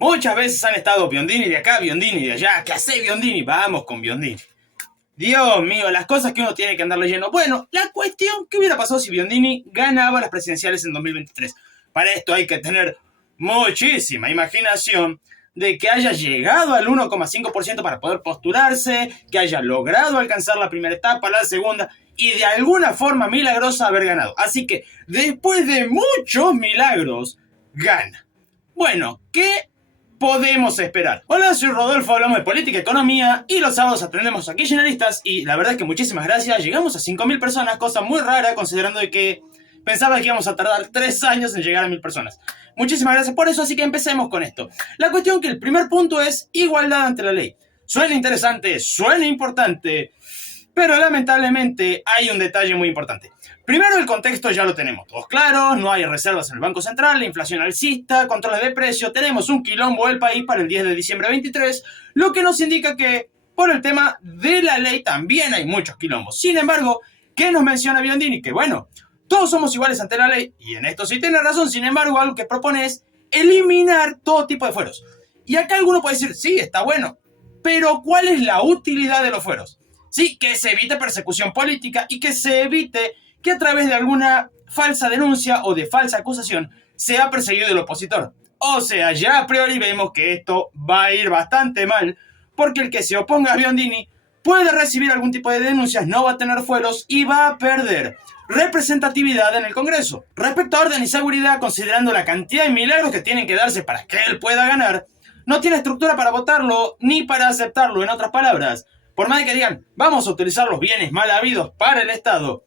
Muchas veces han estado Biondini de acá, Biondini de allá. ¿Qué hace Biondini? Vamos con Biondini. Dios mío, las cosas que uno tiene que andar leyendo. Bueno, la cuestión, ¿qué hubiera pasado si Biondini ganaba las presidenciales en 2023? Para esto hay que tener muchísima imaginación de que haya llegado al 1,5% para poder postularse, que haya logrado alcanzar la primera etapa, la segunda, y de alguna forma milagrosa haber ganado. Así que, después de muchos milagros, gana. Bueno, ¿qué podemos esperar? Hola, soy Rodolfo, hablamos de política y economía y los sábados atendemos a kirchneristas y la verdad es que muchísimas gracias. Llegamos a 5.000 personas, cosa muy rara considerando de que pensaba que íbamos a tardar 3 años en llegar a 1.000 personas. Muchísimas gracias por eso, así que empecemos con esto. La cuestión que el primer punto es igualdad ante la ley. Suena interesante, suena importante, pero lamentablemente hay un detalle muy importante. Primero, el contexto ya lo tenemos todos claros, no hay reservas en el Banco Central, la inflación alcista, controles de precio, tenemos un quilombo del país para el 10 de diciembre de 23, lo que nos indica que por el tema de la ley también hay muchos quilombos. Sin embargo, ¿qué nos menciona Biondini? Que bueno, todos somos iguales ante la ley, y en esto sí tiene razón. Sin embargo, algo que propone es eliminar todo tipo de fueros. Y acá alguno puede decir, sí, está bueno, pero ¿cuál es la utilidad de los fueros? Sí, que se evite persecución política y que se evite que a través de alguna falsa denuncia o de falsa acusación sea perseguido el opositor. O sea, ya a priori vemos que esto va a ir bastante mal, porque el que se oponga a Biondini puede recibir algún tipo de denuncias, no va a tener fueros y va a perder representatividad en el Congreso. Respecto a orden y seguridad, considerando la cantidad de milagros que tienen que darse para que él pueda ganar, no tiene estructura para votarlo ni para aceptarlo. En otras palabras, por más de que digan, vamos a utilizar los bienes mal habidos para el Estado,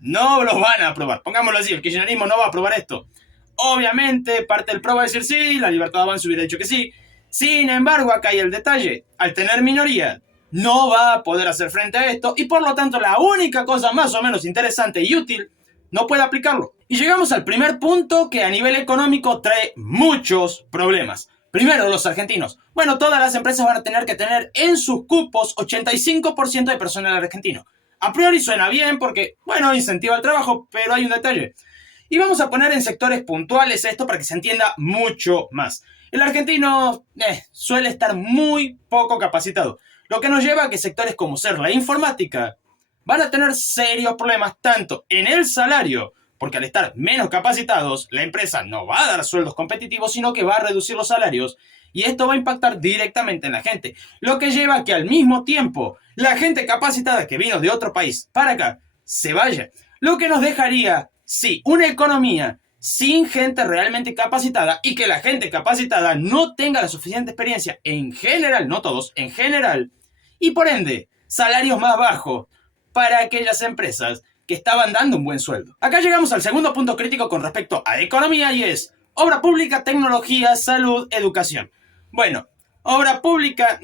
no los van a aprobar. Pongámoslo así, el kirchnerismo no va a aprobar esto. Obviamente, parte del PRO va a decir sí, la Libertad Avanza hubiera dicho que sí. Sin embargo, acá hay el detalle. Al tener minoría, no va a poder hacer frente a esto y por lo tanto la única cosa más o menos interesante y útil no puede aplicarlo. Y llegamos al primer punto que a nivel económico trae muchos problemas. Primero, los argentinos. Bueno, todas las empresas van a tener que tener en sus cupos 85% de personal argentino. A priori suena bien porque, bueno, incentiva el trabajo, pero hay un detalle. Y vamos a poner en sectores puntuales esto para que se entienda mucho más. El argentino suele estar muy poco capacitado, lo que nos lleva a que sectores como ser la informática van a tener serios problemas tanto en el salario, porque al estar menos capacitados, la empresa no va a dar sueldos competitivos, sino que va a reducir los salarios, y esto va a impactar directamente en la gente, lo que lleva a que al mismo tiempo la gente capacitada que vino de otro país para acá se vaya, lo que nos dejaría, sí, una economía sin gente realmente capacitada y que la gente capacitada no tenga la suficiente experiencia en general, no todos, en general, y por ende, salarios más bajos para aquellas empresas que estaban dando un buen sueldo. Acá llegamos al segundo punto crítico con respecto a economía y es obra pública, tecnología, salud, educación. Bueno, obra pública,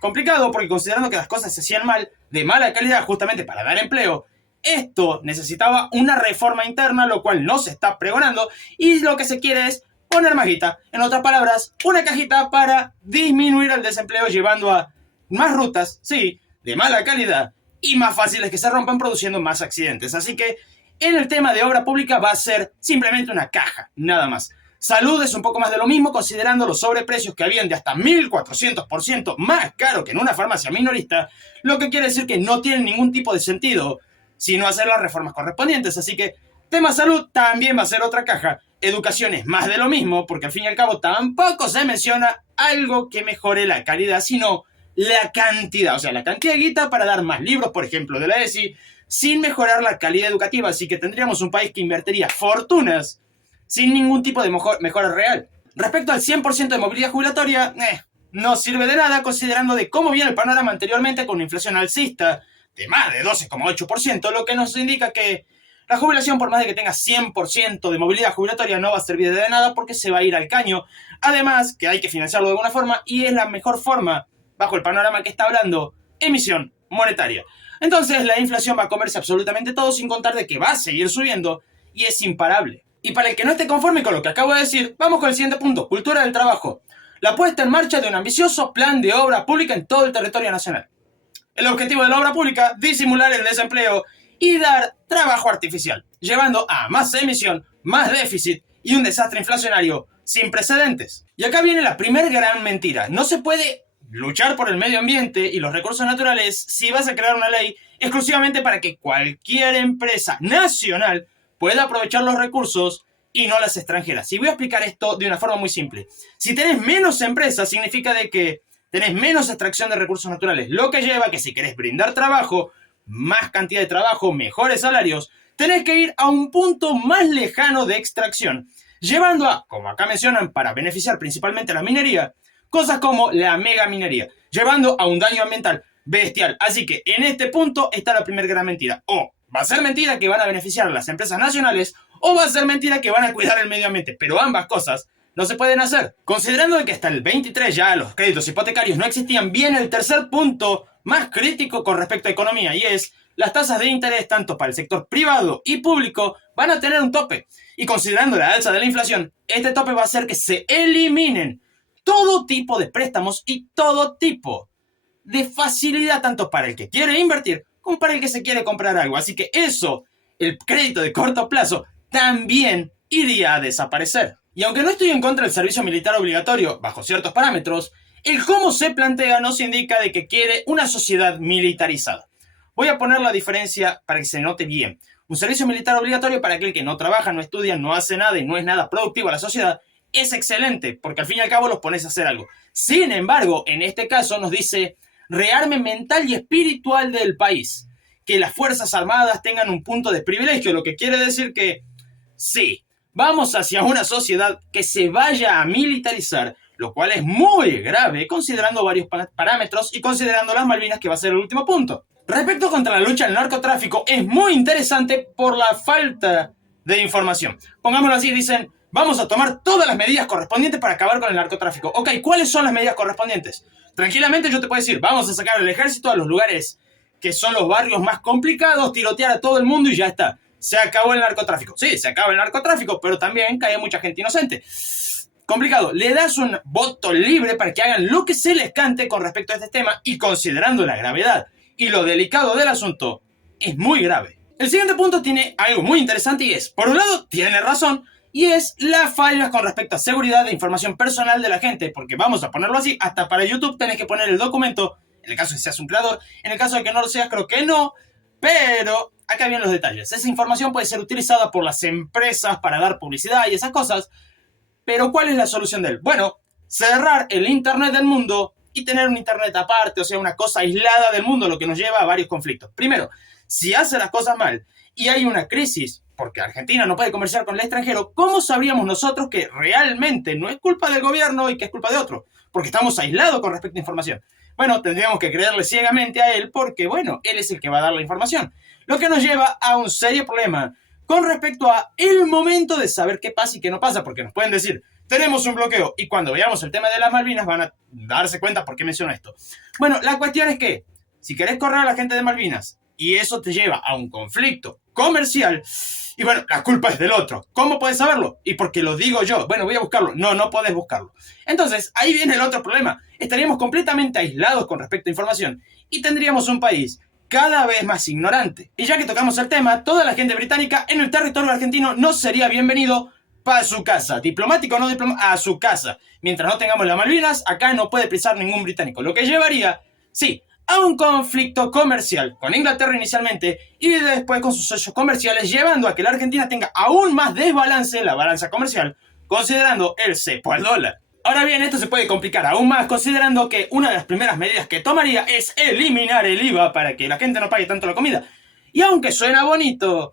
complicado porque considerando que las cosas se hacían mal, de mala calidad justamente para dar empleo, esto necesitaba una reforma interna, lo cual no se está pregonando y lo que se quiere es poner más guita. En otras palabras, una cajita para disminuir el desempleo llevando a más rutas, sí, de mala calidad y más fáciles que se rompan produciendo más accidentes. Así que en el tema de obra pública va a ser simplemente una caja, nada más. Salud es un poco más de lo mismo considerando los sobreprecios que habían de hasta 1.400% más caro que en una farmacia minorista, lo que quiere decir que no tiene ningún tipo de sentido sino hacer las reformas correspondientes. Así que tema salud también va a ser otra caja. Educación es más de lo mismo porque al fin y al cabo tampoco se menciona algo que mejore la calidad, sino la cantidad, o sea, la cantidad de guita para dar más libros, por ejemplo, de la ESI, sin mejorar la calidad educativa. Así que tendríamos un país que invertiría fortunas sin ningún tipo de mejora real. Respecto al 100% de movilidad jubilatoria, no sirve de nada considerando de cómo viene el panorama anteriormente con una inflación alcista de más de 12,8%, lo que nos indica que la jubilación, por más de que tenga 100% de movilidad jubilatoria, no va a servir de nada porque se va a ir al caño. Además, que hay que financiarlo de alguna forma y es la mejor forma, bajo el panorama que está hablando, emisión monetaria. Entonces, la inflación va a comerse absolutamente todo, sin contar de que va a seguir subiendo y es imparable. Y para el que no esté conforme con lo que acabo de decir, vamos con el siguiente punto, cultura del trabajo. La puesta en marcha de un ambicioso plan de obra pública en todo el territorio nacional. El objetivo de la obra pública, disimular el desempleo y dar trabajo artificial, llevando a más emisión, más déficit y un desastre inflacionario sin precedentes. Y acá viene la primera gran mentira. No se puede luchar por el medio ambiente y los recursos naturales si vas a crear una ley exclusivamente para que cualquier empresa nacional pueda aprovechar los recursos y no las extranjeras. Y voy a explicar esto de una forma muy simple. Si tenés menos empresas, significa de que tenés menos extracción de recursos naturales, lo que lleva a que si querés brindar trabajo, más cantidad de trabajo, mejores salarios, tenés que ir a un punto más lejano de extracción, llevando a, como acá mencionan, para beneficiar principalmente a la minería, cosas como la megaminería, llevando a un daño ambiental bestial. Así que en este punto está la primera gran mentira. O va a ser mentira que van a beneficiar a las empresas nacionales, o va a ser mentira que van a cuidar el medio ambiente. Pero ambas cosas no se pueden hacer. Considerando que hasta el 23 ya los créditos hipotecarios no existían, viene el tercer punto más crítico con respecto a economía, y es las tasas de interés tanto para el sector privado y público van a tener un tope. Y considerando la alza de la inflación, este tope va a hacer que se eliminen todo tipo de préstamos y todo tipo de facilidad tanto para el que quiere invertir como para el que se quiere comprar algo. Así que eso, el crédito de corto plazo, también iría a desaparecer. Y aunque no estoy en contra del servicio militar obligatorio bajo ciertos parámetros, el cómo se plantea nos indica de que quiere una sociedad militarizada. Voy a poner la diferencia para que se note bien. Un servicio militar obligatorio para aquel que no trabaja, no estudia, no hace nada y no es nada productivo a la sociedad es excelente, porque al fin y al cabo los pones a hacer algo. Sin embargo, en este caso nos dice rearme mental y espiritual del país. Que las Fuerzas Armadas tengan un punto de privilegio, lo que quiere decir que sí, vamos hacia una sociedad que se vaya a militarizar, lo cual es muy grave considerando varios parámetros y considerando las Malvinas, que va a ser el último punto. Respecto contra la lucha al narcotráfico, es muy interesante por la falta de información. Pongámoslo así, dicen, vamos a tomar todas las medidas correspondientes para acabar con el narcotráfico. Ok, ¿cuáles son las medidas correspondientes? Tranquilamente yo te puedo decir, vamos a sacar al ejército a los lugares que son los barrios más complicados, tirotear a todo el mundo y ya está. Se acabó el narcotráfico. Sí, se acaba el narcotráfico, pero también cae mucha gente inocente. Complicado. Le das un voto libre para que hagan lo que se les cante con respecto a este tema y considerando la gravedad y lo delicado del asunto, es muy grave. El siguiente punto tiene algo muy interesante y es, por un lado, tiene razón, y es las fallas con respecto a seguridad de información personal de la gente, porque vamos a ponerlo así, hasta para YouTube tenés que poner el documento, en el caso de que seas un creador, en el caso de que no lo seas, creo que no, pero acá vienen los detalles. Esa información puede ser utilizada por las empresas para dar publicidad y esas cosas, pero ¿cuál es la solución de él? Bueno, cerrar el internet del mundo y tener un internet aparte, o sea, una cosa aislada del mundo, lo que nos lleva a varios conflictos. Primero, si hace las cosas mal y hay una crisis, porque Argentina no puede comerciar con el extranjero, ¿cómo sabríamos nosotros que realmente no es culpa del gobierno y que es culpa de otro? Porque estamos aislados con respecto a información. Bueno, tendríamos que creerle ciegamente a él porque, bueno, él es el que va a dar la información. Lo que nos lleva a un serio problema con respecto a el momento de saber qué pasa y qué no pasa, porque nos pueden decir, tenemos un bloqueo, y cuando veamos el tema de las Malvinas van a darse cuenta por qué menciono esto. Bueno, la cuestión es que, si querés correr a la gente de Malvinas, y eso te lleva a un conflicto comercial, y bueno, la culpa es del otro. ¿Cómo puedes saberlo? Y porque lo digo yo. Bueno, voy a buscarlo. No, no podés buscarlo. Entonces, ahí viene el otro problema. Estaríamos completamente aislados con respecto a información, y tendríamos un país cada vez más ignorante. Y ya que tocamos el tema, toda la gente británica en el territorio argentino no sería bienvenido para su casa. Diplomático o no diplomático, a su casa. Mientras no tengamos las Malvinas, acá no puede pisar ningún británico. Lo que llevaría, sí, a un conflicto comercial con Inglaterra inicialmente y después con sus socios comerciales, llevando a que la Argentina tenga aún más desbalance en la balanza comercial, considerando el cepo al dólar. Ahora bien, esto se puede complicar aún más considerando que una de las primeras medidas que tomaría es eliminar el IVA para que la gente no pague tanto la comida. Y aunque suena bonito,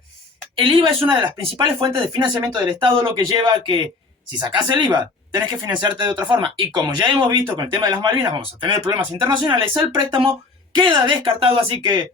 el IVA es una de las principales fuentes de financiamiento del Estado, lo que lleva a que si sacás el IVA, tenés que financiarte de otra forma. Y como ya hemos visto con el tema de las Malvinas, vamos a tener problemas internacionales, el préstamo queda descartado, así que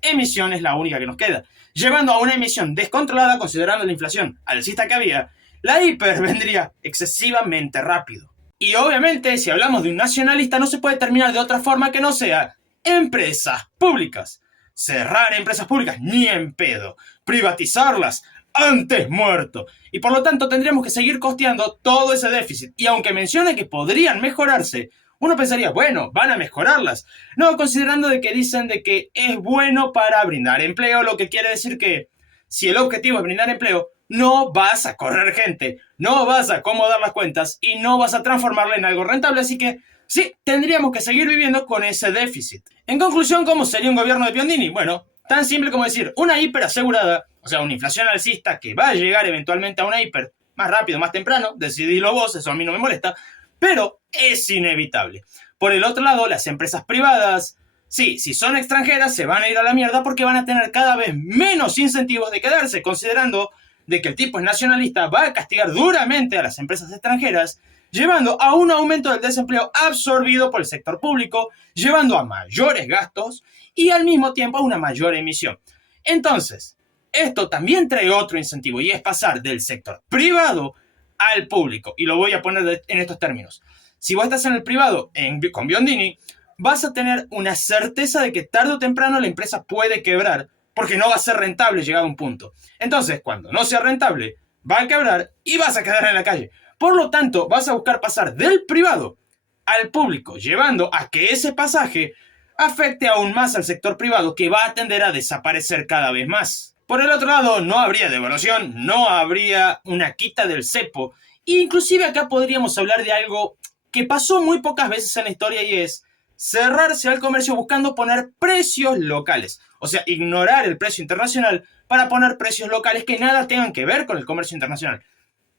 emisión es la única que nos queda. Llevando a una emisión descontrolada, considerando la inflación alcista que había, la hiper vendría excesivamente rápido. Y obviamente, si hablamos de un nacionalista, no se puede terminar de otra forma que no sea empresas públicas. Cerrar empresas públicas, ni en pedo. Privatizarlas, antes muerto. Y por lo tanto tendríamos que seguir costeando todo ese déficit. Y aunque mencione que podrían mejorarse, uno pensaría, bueno, van a mejorarlas. No, considerando de que dicen de que es bueno para brindar empleo, lo que quiere decir que si el objetivo es brindar empleo, no vas a correr gente, no vas a acomodar las cuentas y no vas a transformarla en algo rentable. Así que sí, tendríamos que seguir viviendo con ese déficit. En conclusión, ¿cómo sería un gobierno de Biondini? Bueno, tan simple como decir, una hiper asegurada, o sea, una inflación alcista que va a llegar eventualmente a una hiper, más rápido, más temprano, decidilo vos, eso a mí no me molesta, pero es inevitable. Por el otro lado, las empresas privadas, sí, si son extranjeras, se van a ir a la mierda porque van a tener cada vez menos incentivos de quedarse, considerando de que el tipo es nacionalista, va a castigar duramente a las empresas extranjeras, llevando a un aumento del desempleo absorbido por el sector público, llevando a mayores gastos y al mismo tiempo a una mayor emisión. Entonces, esto también trae otro incentivo y es pasar del sector privado al público. Y lo voy a poner en estos términos. Si vos estás en el privado con Biondini, vas a tener una certeza de que tarde o temprano la empresa puede quebrar porque no va a ser rentable llegado a un punto. Entonces, cuando no sea rentable, va a quebrar y vas a quedar en la calle. Por lo tanto, vas a buscar pasar del privado al público, llevando a que ese pasaje afecte aún más al sector privado, que va a tender a desaparecer cada vez más. Por el otro lado, no habría devaluación, no habría una quita del cepo. Inclusive acá podríamos hablar de algo que pasó muy pocas veces en la historia y es cerrarse al comercio buscando poner precios locales. O sea, ignorar el precio internacional para poner precios locales que nada tengan que ver con el comercio internacional.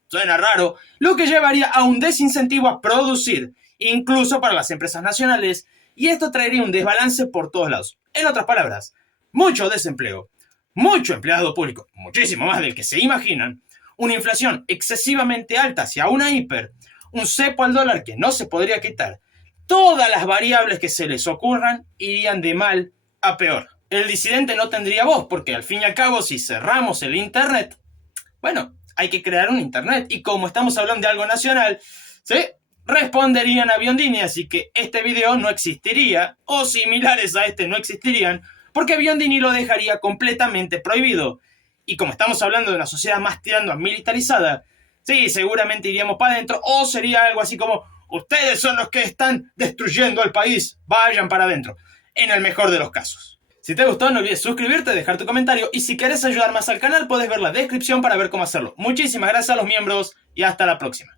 Suena raro, lo que llevaría a un desincentivo a producir, incluso para las empresas nacionales, y esto traería un desbalance por todos lados. En otras palabras, mucho desempleo, mucho empleado público, muchísimo más del que se imaginan, una inflación excesivamente alta hacia una hiper, un cepo al dólar que no se podría quitar. Todas las variables que se les ocurran irían de mal a peor. El disidente no tendría voz, porque al fin y al cabo, si cerramos el internet, bueno, hay que crear un internet. Y como estamos hablando de algo nacional, ¿sí?, responderían a Biondini, así que este video no existiría, o similares a este no existirían, porque Biondini lo dejaría completamente prohibido. Y como estamos hablando de una sociedad más tirando a militarizada, sí, seguramente iríamos para adentro, o sería algo así como, ustedes son los que están destruyendo al país, vayan para adentro, en el mejor de los casos. Si te gustó, no olvides suscribirte, dejar tu comentario, y si quieres ayudar más al canal, puedes ver la descripción para ver cómo hacerlo. Muchísimas gracias a los miembros, y hasta la próxima.